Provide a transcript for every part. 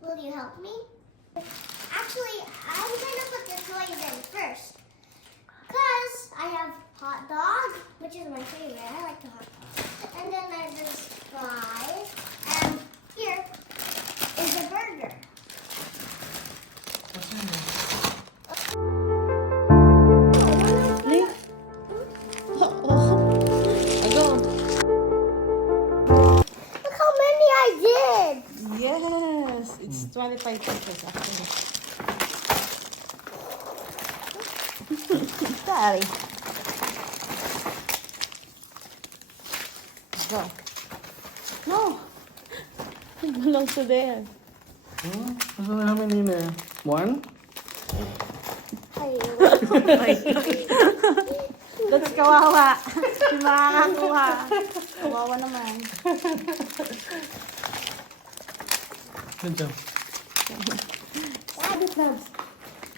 Will you help me? Actually, I'm gonna put the toys in first. Because I have hot dog, which is my favorite. I like the hot dog. And then there's fries. And here is a burger. What's in there? Go. Look how many I did. Yes, it's 25 pieces actually. Sorry. Go. No. It belongs to there. How many in there? One? That's kawawa. Hindi makakakuha. Kawawa naman. Good job. Rabbit loves.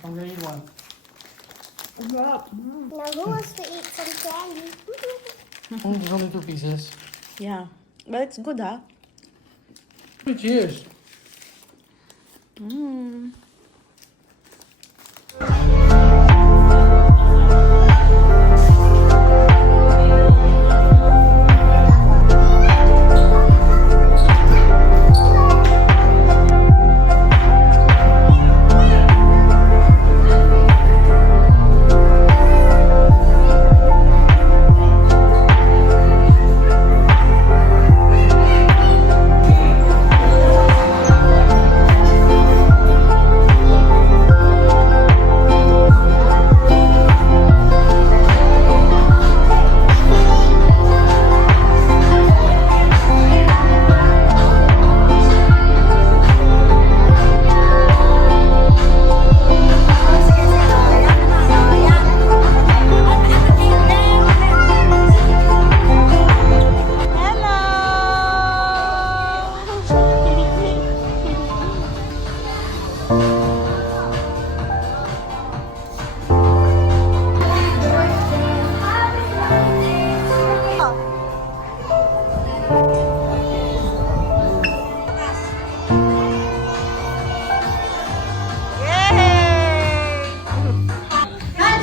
I'm gonna eat one. Now who wants to eat some candy? There's only 2 pieces. Yeah. But it's good, huh? Cheers. Mm.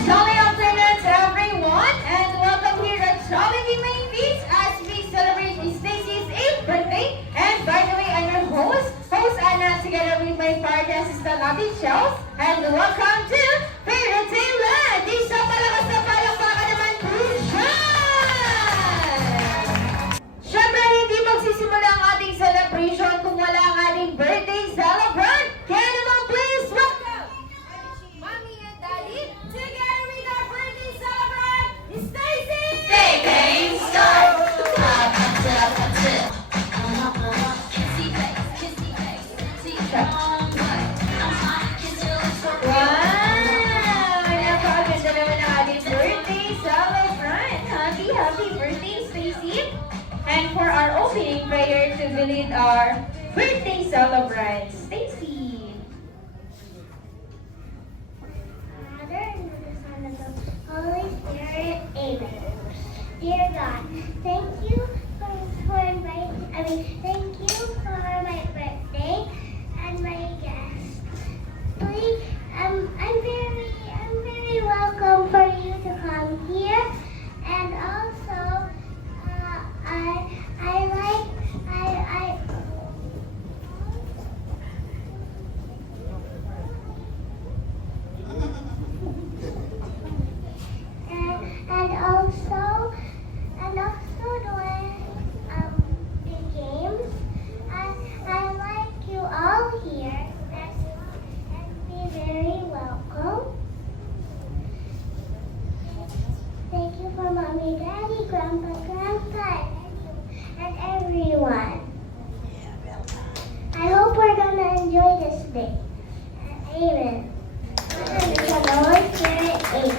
Jolly afternoon, everyone, and welcome here at Jollibee Main Feast as we celebrate Stacy's 8th birthday. And by the way, I'm your host Anna, together with my partner, Sister Nabi Chels. And welcome to Fairy Tale Land! Isa palakas na palakpakan naman po siya! Siyempre, hindi magsisimula ang ating celebration kung wala ang ating birthday celebrant. Kaya naman, please welcome Mommy and Daddy together with our birthday celebrant, Stacy! Wow! Napakaganda naman ang ating birthday celebrant. Happy birthday, Stacy! And for our opening prayer to lead our birthday celebrant, Stacy. Father, and of the Son, and of the Holy Spirit. Amen. Dear God, thank you thank you for my birthday and my guests. Please, I'm very welcome for you to come here, and also, and also the games. I like you all here and be very welcome. Thank you for Mommy, Daddy, Grandpa, and everyone. I hope we're gonna enjoy this day. Amen. And the Holy Spirit, amen.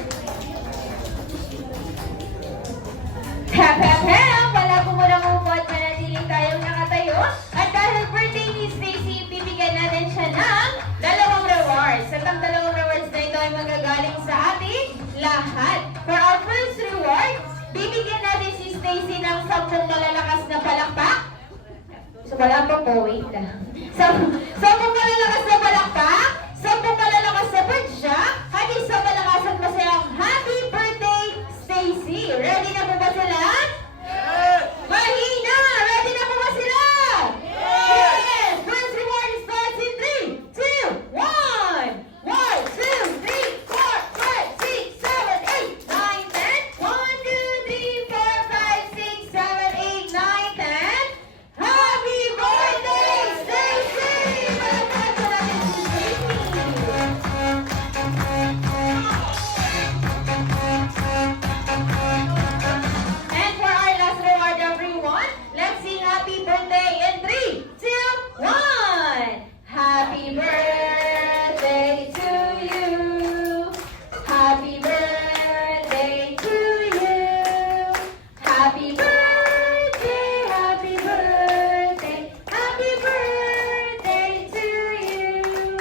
Hap, hap, hap! Wala po muna upot, manatili tayong nakatayo. At dahil birthday ni Stacy, bibigyan natin siya ng 2 rewards. At ang 2 rewards na ito ay magagaling sa ating lahat. For our first reward, bibigyan natin si Stacy ng 10 malalakas na palakpak. Sa palakpak po, wait lang. Sampung malalakas na palakpak, sampung malalakas na padyak, at isang malakas at masayang happy birthday, Stacy! Ready na po ba sila? Mahina! Ready na po ba sila? Yes! First reward starts in 3, 2, 1! 1, 2, 3, 4, 5, 6, 7, 8, 9, 10. 1, 2, 3, 4, 5, 6, 7, 8, 9, 10. Happy birthday, Stacy! Palakpakan po natin si Stacy! And for our last reward, everyone, let's sing happy birthday in 3, 2, 1. Happy birthday to you. Happy birthday to you. Happy birthday, happy birthday, happy birthday to you.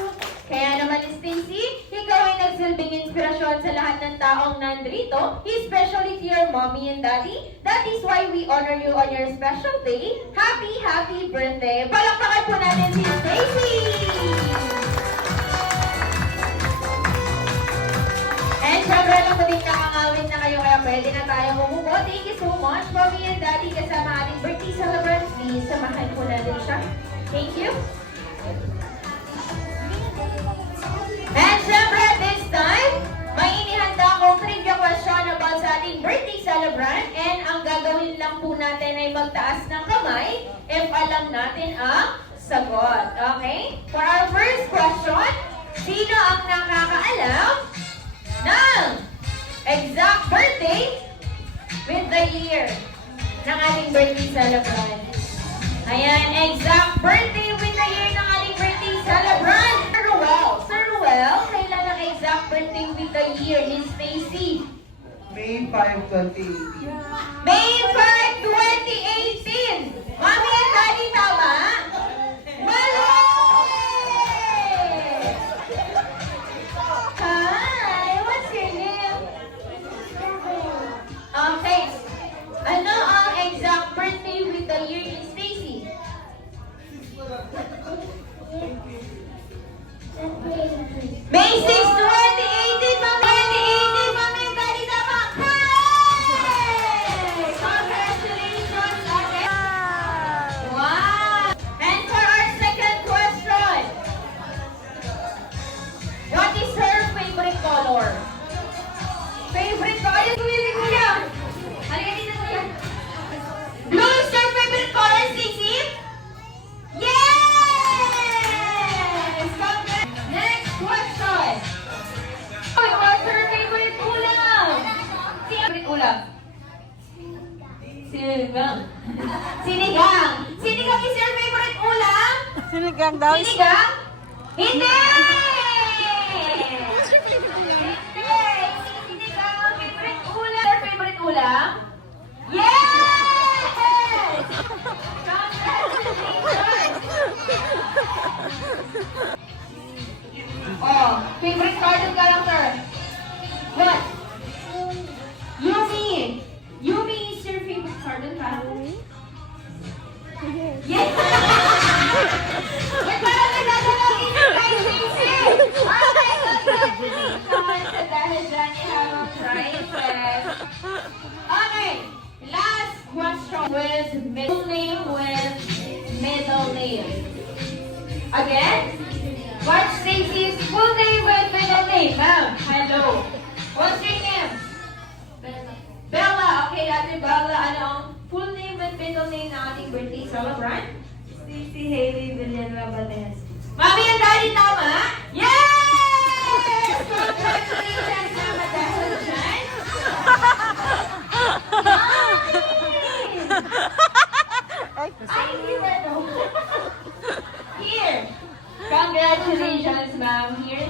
Kaya naman, Stacy, ikaw ay nagsilbing inspirasyon sa lahat ng taong nandito, especially to your mommy and daddy. That is why we honor you on your special day. Happy, happy birthday! Palakpakan po natin si Stacy! And syempre, naman nakangawin na kayo, kaya pwede na tayo umupo. Thank you so much, mommy and daddy, kasama ating birthday celebrants. Please, samahan po natin siya. Thank you. And syempre, at this time, may inihanda akong trivia question about sa ating birthday celebrant. And ang gagawin lang po natin ay magtaas ng kamay if alam natin ang sagot. Okay? For our first question, sino ang nakakaalam ng exact birthday with the year ng ating birthday celebrant? Ayan, exact birthday with the year ng ating birthday celebrant. Sir Ruel, kailan ang exact birthday with the year ni Stacy? May 5, 2018. May 5, 2018! Mami and Daddy, tama? Mali! Hi, what's your name? Okay. Ano ang exact birthday with the year ni Stacy? May 6, 2018! Mami, 2018! Mami and Daddy, tama? Hey! Congratulations again! Wow! And for our second question, what is her favorite color? Favorite color? Kuya! Halika dito, kuya! Blue is your favorite color, Stacy? Yes! Congrats! Next question. What's her favorite ulam? Favorite ulam? Sinigang. Sinigang. Sinigang is your favorite ulam? Sinigang daw. Sinigang? Hindi! Sinigang ang favorite ulam. Your favorite ulam? Yes! Congratulations! Oh, favorite cartoon character? What? Yumi! Yumi is your favorite cartoon character? Yes! Ba't parang nagdadalawin yung kay Stacy? Oh my God! Congratulations! At dahil dyan, you have a prizes. Okay, last question with middle name with middle name. Again? What's Stacy's full name with middle name? Ma'am, hello. What's your name? Bella. Okay, Ate Bella, ano ang full name with middle name ng ating birthday celebrant? Stacy Haley Villanueva Bates. Mami and Daddy, tama? Yes! Congratulations, Mama, dahil dyan. Nice! I didn't know. Here. Congratulations, ma'am. Here.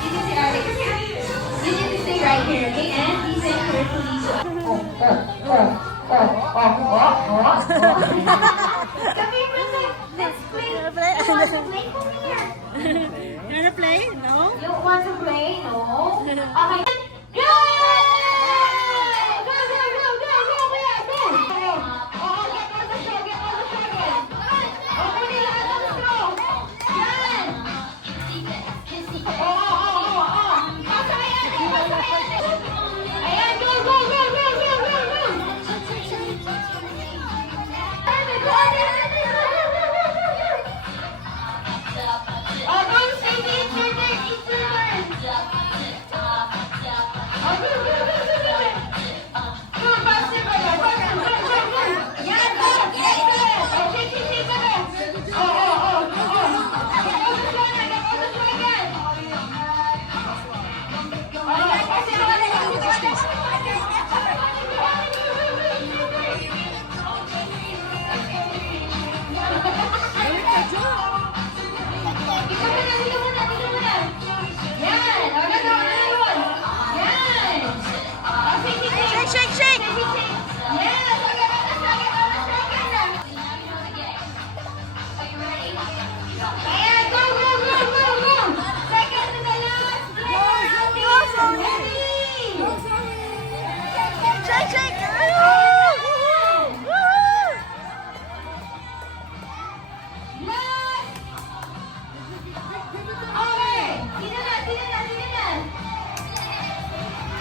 This is si Alex. You need to stay right here, okay? And listen carefully. Come here, Princess. Let's play. You want to play? Come here. You wanna play? No? You want to play? No? Okay. Go! Go, go, go, go, go, go, go! Last! Okay! Sino na?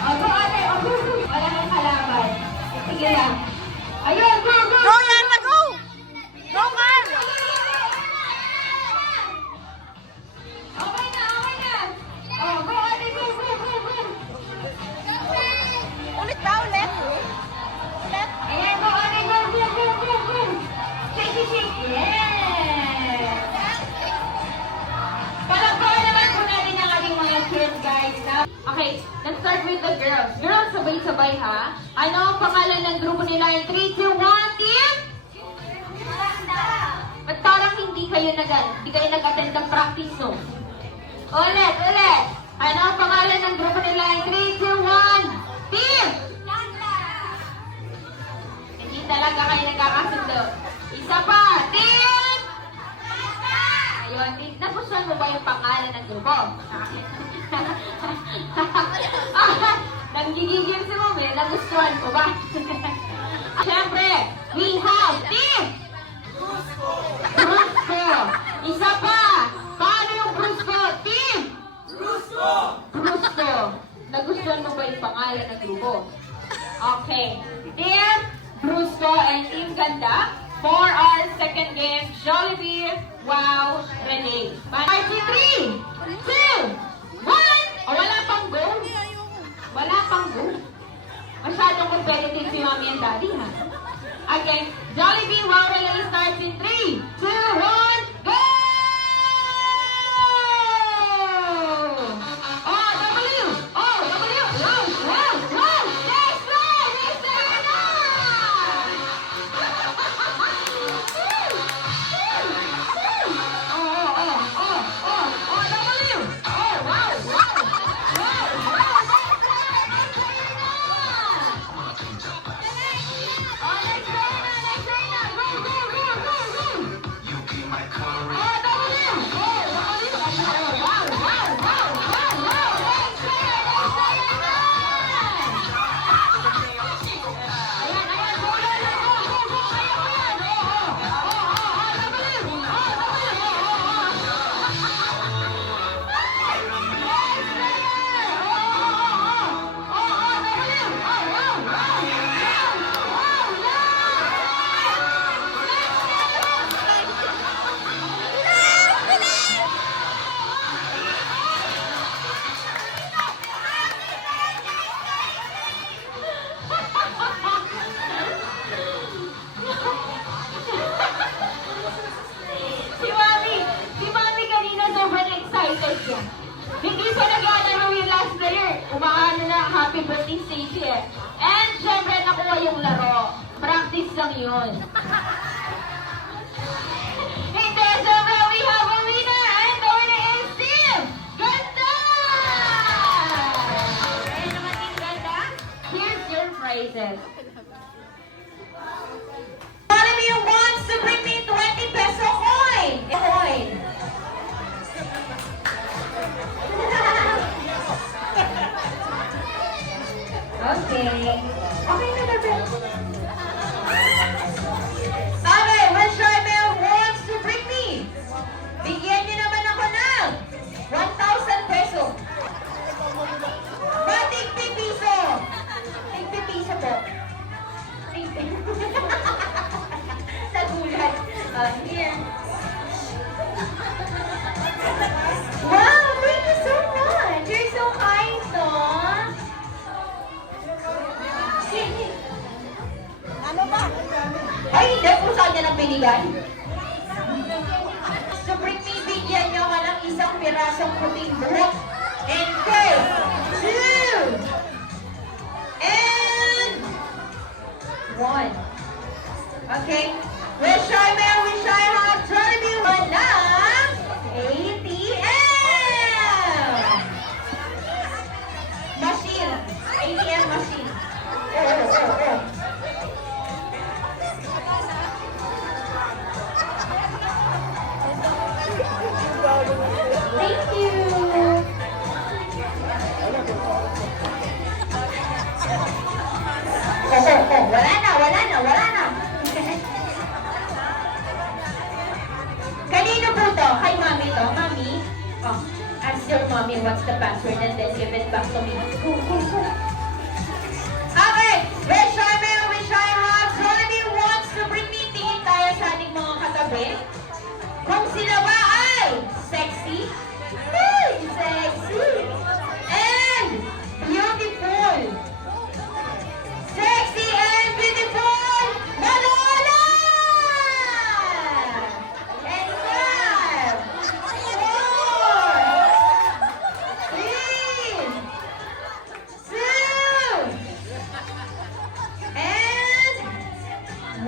Go, ate! Go! Wala kang kalaban. Sige lang. Ayun! Go! Go, Yana, go! Go, Carl! Okay na! Oh, go, ate! Go! Ulit ba, ulit? Ulit? Ayan, go, ate! Go! Shake! Yes! Palagpakan naman po natin ang ating mga kids, guys. Okay, let's start with the girls. Girls, sabay-sabay ha. Ano ang pangalan ng grupo nila? In 3, 2, 1, team! Ba't parang hindi kayo nag-attend ng practice, no? Ulit! Ano ang pangalan ng grupo nila? In 3, 2, 1, team! Hindi talaga kayo nagkakasundo. Isa pa, team! Ayun, napusuan mo ba yung pangalan ng grupo? Nanggigigil si Mami, nagustuhan ko ba? Siyempre, we have team! Brusco! Isa pa! Paano yung Brusco? Team! Brusco! Nagustuhan mo ba yung pangalan ng grupo? Okay. Team Brusco and Team Ganda for our second game, Jollibee, Wow, Renee. 5, 3, 2, 1! O, wala pang go? Wala pang go? Masyadong competitive si Mommy and Daddy, ha? Again, Jollibee, Wow, Renee starts in 3, 2, 1, go! Oh, W! Oh, W! Wow! Next one! Next one! Si Mami kanina sobrang excited siya. Hindi pa naglalaro yung last player. Umaano na happy birthday Stacy eh. And syempre nakuha yung laro. Practice lang yun. Hindi, syempre we have a winner and the winner is Team Ganda! Ayan naman Team Ganda. Here's your prizes. Jollibee wants to bring me 20 peso coin. Okay. Okay na natin. Okay, when Charmel wants to bring me, bigyan niyo naman ako ng 1,000 peso. Ba, tig-pipiso. Tig-pipiso po. Nagulat. Here. Wow, thank you so much. You're so kind, no? Ano ba? Ay, hindi po sa kanya ng binigay. So, bring me, bigyan niyo ka ng isang pirasong puting buhok. And 3, 2, and 1. Okay? Wish I may, wish I have, Jollibee, walang ATM! Machine. ATM machine. Oh. Thank you. Wala na. mommy what's the password and then give it back to me. Go, go, go. Okay, wish I may, wish I have. Jollibee wants to bring me, tingin tayo sa ating mga katabi. Kung sila ba ay sexy, sexy, and beautiful. Sexy and beautiful, Malola! And 5, 4, 3, 2, and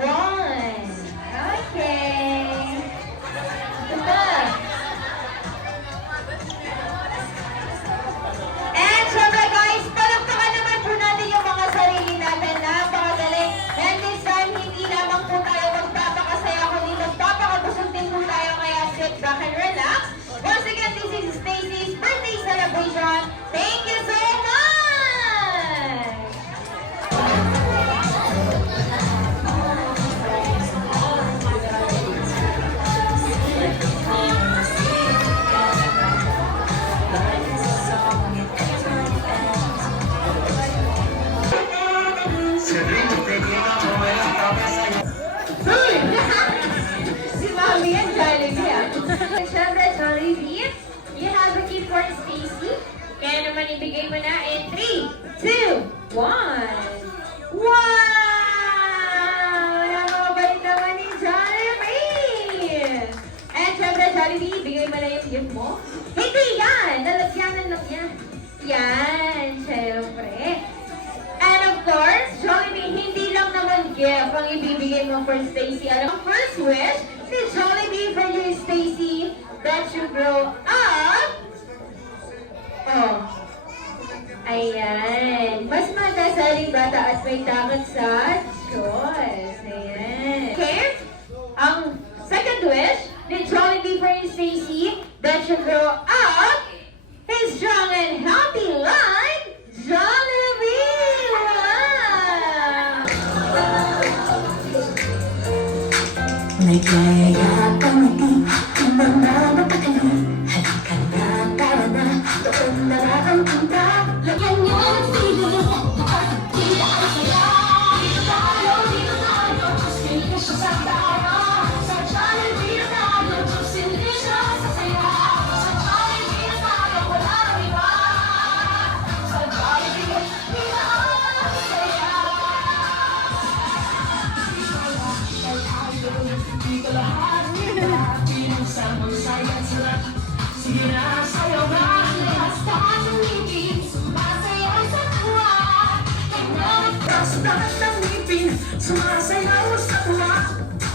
1. Okay. Ito. And syempre guys, palakpakan naman po natin yung mga sarili natin. Napakadali. And this time, hindi lamang po tayo magpapakasaya, kundi magpapakabusog din po tayo. Kaya sit back and relax. Once again, this is Stacy's birthday celebration. Thank you so much! Si Mami yan, Jollibee ah. Siyempre, Jollibee, you have a gift for Stacy. Kaya naman ibigay mo na in 3, 2, 1. Wow! Nakabalik naman ni Jollibee! And siyempre, Jollibee, ibigay mo na yung gift mo. Hindi yan! Nalagyanan lang yan. Yan, siyempre. And of course, Jollibee, hindi lang naman gift ang ibibigay mo for Stacy. Ang first wish ni Jollibee for you, Stacy, that you grow up. Oh. Ayan. Mas magasaling bata at may takot sa Diyos. Ayan. Okay? Ang second wish ni Jollibee for you, Stacy, that you grow up is strong and healthy like Jollibee! Wow! Ligaya ka ngiti, ang mga mapakali. Halika na, tara na, doon na ang punta. Lagyan niyo ang feeling, nakakatila ang saya. Dito tayo, Diyos siya sa tayo. Sa Jollibee na tayo, Diyos siya sa saya. Sa Jollibee na tayo, wala nang iba. Sa Jollibee, kita ang saya. Dito lahat, pinagsamang saya at sarap. Sige na, sayaw na. Basta ng ngipin, sumasayaw sa tuwa. Basta ng ngipin, sumasayaw sa tuwa.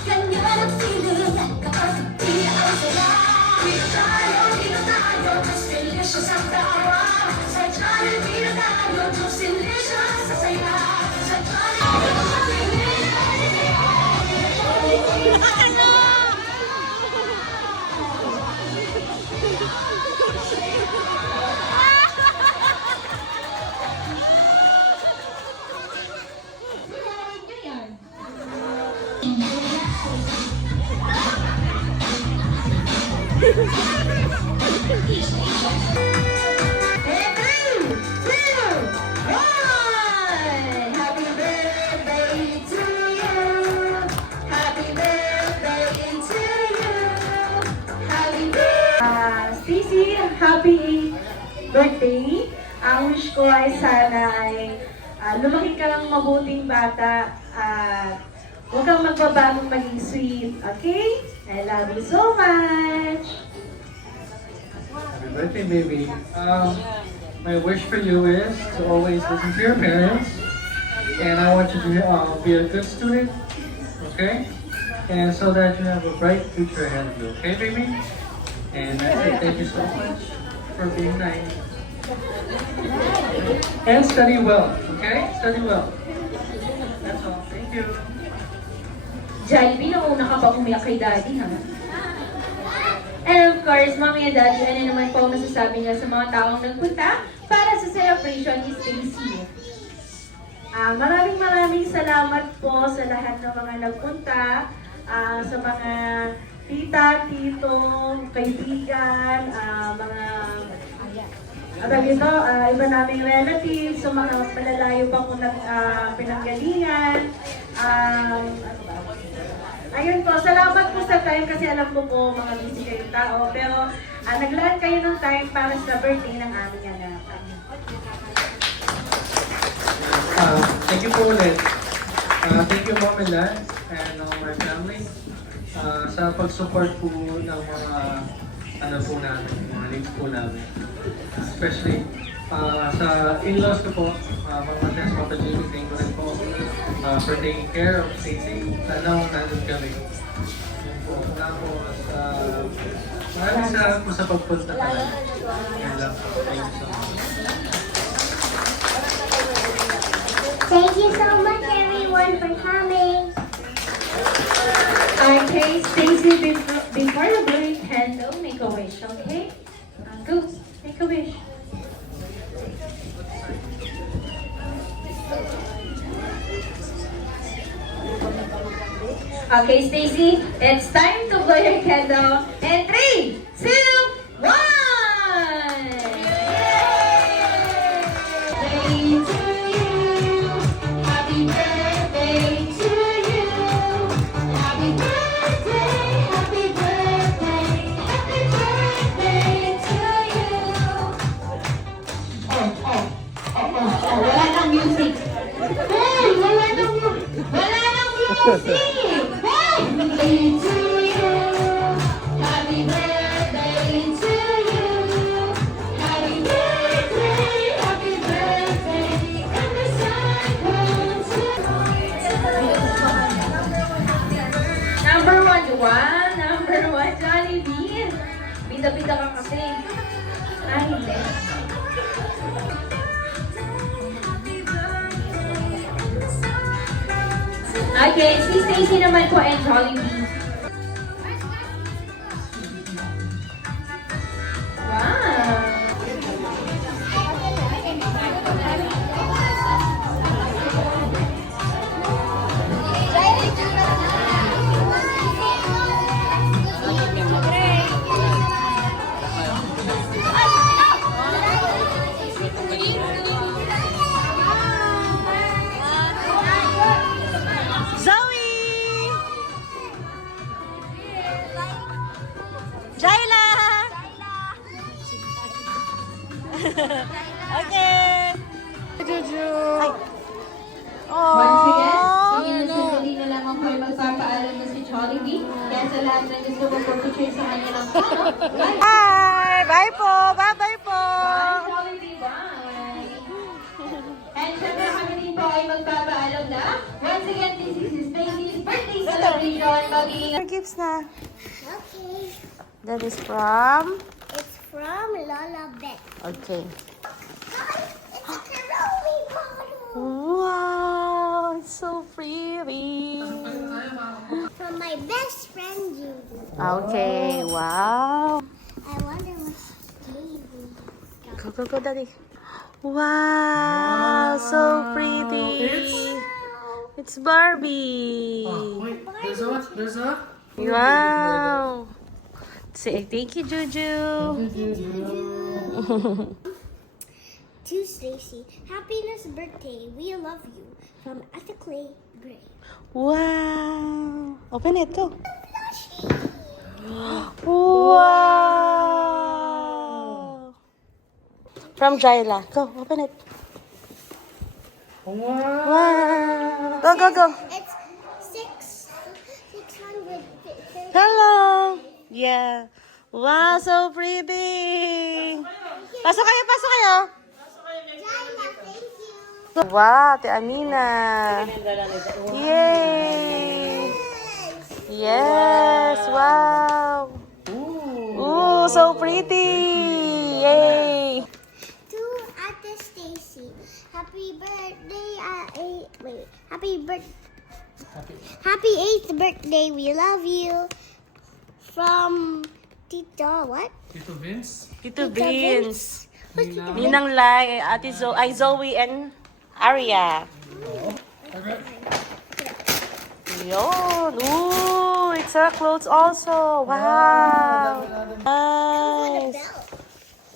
Ganyan ang feeling, kapag di ang saya. Dito tayo, mas delicious ang tawa. Sa Jollibee na tayo, Diyos delicious sa saya. Sa Jollibee. And 3, 2, 1! Happy birthday to you! Happy birthday to you! Happy birthday! Stacy, happy birthday! Ang wish ko ay sana ay lumaki ka lang mabuting bata at huwag kang magbabagong maging sweet, okay? I love you so much! Happy birthday, baby. My wish for you is to always listen to your parents, and I want you to be a good student, okay? And so that you have a bright future ahead of you, okay, baby? And that's it. Thank you so much for being nice. And study well, okay? Study well. That's all. Thank you. Jollibee, nauna ka pa umiyak kay Daddy, ha? And of course, Mommy and Daddy, ano naman po masasabi niya sa mga taong nagpunta para sa celebration ni Stacy? Maraming salamat po sa lahat ng mga nagpunta, sa mga tita, tito, kaibigan, mga At ito, iba naming relatives, so mga malalayo pa po pinanggalingan. Ayun po, salamat po sa time kasi alam ko po mga busy kayong tao. Pero naglaan kayo ng time para sa birthday ng aming anak. Thank you po ulit. Thank you Mom and Dad and my family sa pag-support po ng mga po namin, mga needs po namin. Especially sa in-laws ko po, Mama Tess, Papa Jimmy, thank you rin po for taking care of Stacey. Nandun kami. Yun po. Tapos, maraming salamat po sa pagpunta talaga. Yan lang po. Thank you so much. Thank you so much, everyone, for coming. Okay, Stacey, before the blowing candle, make a wish, okay? Go, make a wish. Okay, Stacey, it's time to blow your candle. And 3, 2, 1! Happy birthday to you. Happy birthday, happy birthday, happy birthday to you. Wala nang music. Hey, wala nang music. Birthday to you. Happy birthday to you. Happy birthday, happy birthday. And the sun comes Number 1, Jollibee. Bida-bida ka kasi. Hindi. Okay, si Stacey naman po and Jollibee. Wow! Zoe! Jaila! Okay! Juju! Once again, Oh, sige na sandali na lamang po ay magpapaalam na si Jollibee. Kaya sa lahat na gusto mo po-picture sa kanya ng photo. Bye! Hi! Bye po! Bye-bye po! Bye, Jollibee! Bye! And syempre kami din po ay magpapaalam na. Once again, this is Stacey's birthday celebration. Magiging Your gifts na. Okay. That is from... It's from Lola Beth. Okay. Guys, it's a Karomi bottle. Wow! It's so pretty! From my best friend, Judy. Okay, wow! I wonder what Judy got. Go, Daddy. Wow! So pretty! It's Barbie! Wait, there's a? Wow! Say thank you, Juju! To Stacy, happiness birthday. We love you. From Ethically Gray. Wow! Open it, go! Plushie. Wow! From Jaila. Go, open it. Wow! Wow! Go! It's 600. Hello! Yeah. Wow, so pretty! Pasok kayo! Jaila, thank you. Wow, Ate Amina! Yay! Yes! Wow! Ooh, so pretty! Yay! To Ate Stacy, happy birthday. Happy 8th birthday. We love you. From Tito, what? Tito Vince? Tito Tito Vince. Who's Tito Vince? Ninang Lai, Ate Zoe and Aria. Yun. Ooh, it's our clothes also. Wow. The Nice. bell.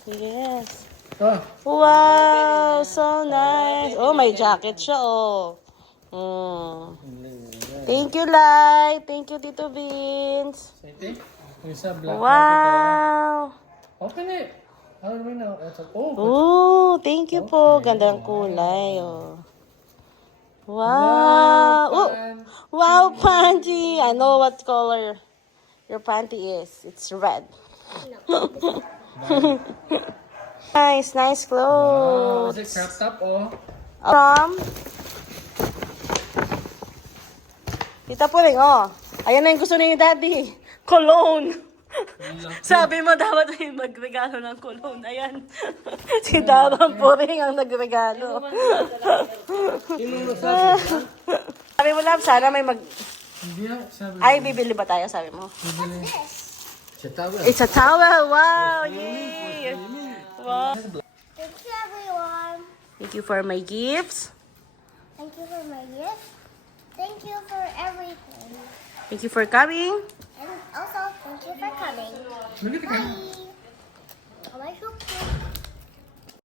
Yes. Oh, Wow, so nice. Oh, may jacket siya, oh. Mm. Thank you, Lai. Thank you, Tito Vince. Safety. Yung isa, black Wow. Open it. How do we know? Oh, Oh, thank you po. Okay. Ganda ng kulay, oh. Wow. Oh, wow, panty. I know what color your panty is. It's red. Nice, nice oh, is it clothes. cropped up? Oh. Tita Puring, oh. Ayan na yung gusto ni Daddy. Cologne. Sabi mo dapat may magregalo ng cologne. Ayan. Si Dadang Puring ang nagregalo. Sabi mo lang, sana may Hindi na, sabi. Ay, bibili ba tayo, sabi mo? This. It's a towel. Wow. Yay. Wow. Thank you, everyone. Thank you for my gifts. Thank you for my gift. Thank you for everything. Thank you for coming. And also, thank you for coming. Look at the camera. Bye. Oh, my so cute.